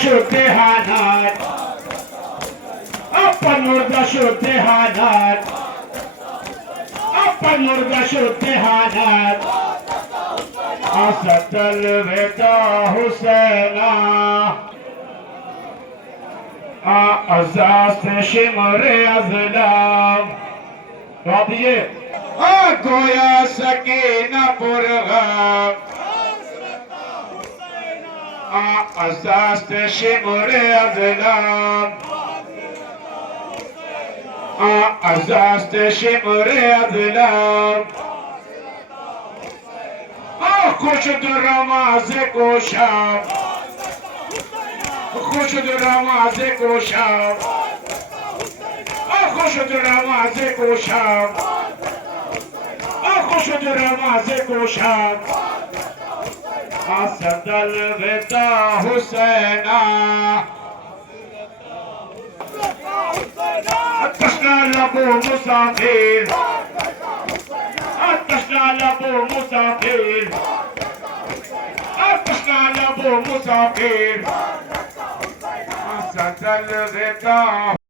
শুদ্ধে হানাত আপন মুর্দা শুদ্ধে হানাত আপন মুর্দা শুদ্ধে হানাত আসতল বেটা হুসেনা আজাস শিমরে আজলাম রাধিয়ে গোয়া সকিনা পুরগাম আজাস শিমরে আজলাম আজাস শিমরে আজলাম খুশদ রমাজে কোশাম খুশদ রমাজে কোশাম খুশদ রমাজে কোশাম খুশদ রমাজে কোশাম আসদল বেটা হুসেনা আতশনা লাবু মুসাফির আতশনা লাবু মুসাফির আতশনা লাবু মুসাফির আসদল বেটা